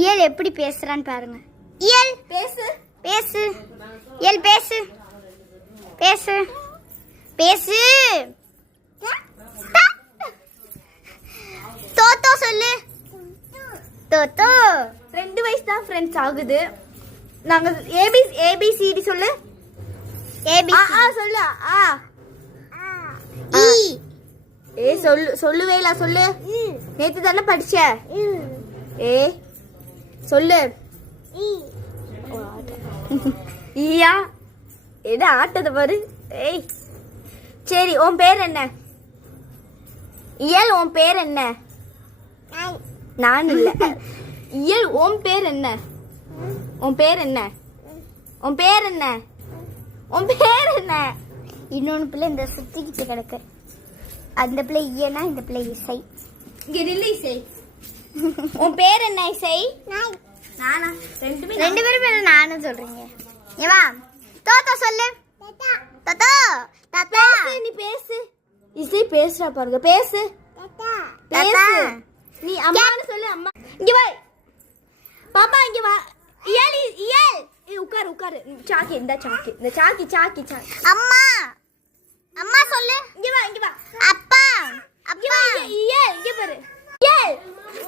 இயல் எப்படி பேசுறான்னு பாருங்க. இயல் பேசு பேசு. இயல் பேசு பேசு பேசு. தோத்தோ சொல்லு. தோத்தோ 2 வயசு தான் ஃப்ரெண்ட்ஸ் ஆகுது. நாங்க ஏபிசிடி சொல்லு. சொல்லு. சொல்லுவேலா சொல்லு. நேத்து தானே படிச்ச. சொல்லு. ஈயா என்ன ஆட்டத பாரு. ஏய் சரி, உன் பேர் என்ன? இயல் உன் பேர் என்ன? நான் இல்ல. இயல் உன் பேர் என்ன? உன் பேர் என்ன? உன் பேர் என்ன? உன் பேர் என்ன? இன்னொன்னு பிள்ளை இந்த சுத்திக்கிட்டு கிடக்கு. அந்த பிள்ளை இயனா, இந்த பிள்ளை இசை. இங்க நில்லு இசை. உன் பேர் என்ன இசை? நானா? ரெண்டு பேரும் நானும் சொல்றீங்க. ஏவா தோத்தோ சொல்லு. தோத்தோ தாத்தா. நீ பேசு. இசை பேசுறா பாருங்க. பேசு. தாத்தா நீ அம்மான்னு சொல்லு. அம்மா இங்க வா. பாப்பா இங்க வா. இயல் இயல். உட்காரு உட்காரு. சாக்கி இந்த சாக்கி. இந்த சாக்கி சாக்கி சாக்கி. அம்மா அம்மா சொல்லு. இங்க வா இங்க வா. அப்பா அப்பா. இயல் இங்க பாரு. இயல்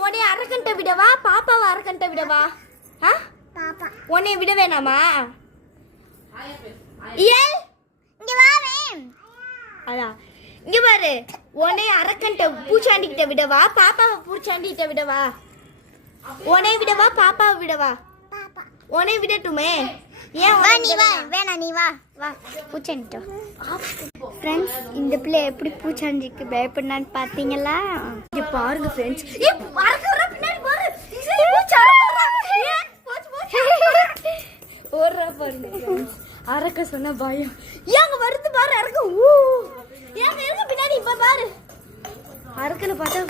உன்னை அரக்கண்ட விடவா பாப்பாவை அரக்கண்ட விடவா? பாப்பா உன்னை விட வேணாமா? இயல் இங்க வாவே. அடா இங்க பாரு. உன்னை அரக்கண்ட பூச்சாண்டி கிட்ட விடவா பாப்பாவை பூச்சாண்டி கிட்ட விடவா? உன்னை விடவா பாப்பாவை விடவா? பாப்பா உன்னை விடட்டுமே. ஏன் வா நீ வா. வேணா நீ வா வா. பூச்சாண்டிட்டோம். ஃப்ரெண்ட்ஸ், இந்த பிள்ளை எப்படி பூச்சாண்டிக்கு பயப்படான்னு பாத்தீங்களா? இங்க பாருங்க ஃப்ரெண்ட்ஸ். அரக்கற பின்னாடி பாரு. பூச்சாண்டி ஓடுறா பாருங்க ஃப்ரெண்ட்ஸ். அரக்க சொன்ன பயம். ஏங்க வருது பாரு அரக்க. ஏங்க பின்னாடி இப்ப பாரு. அரக்கனை பார்த்தா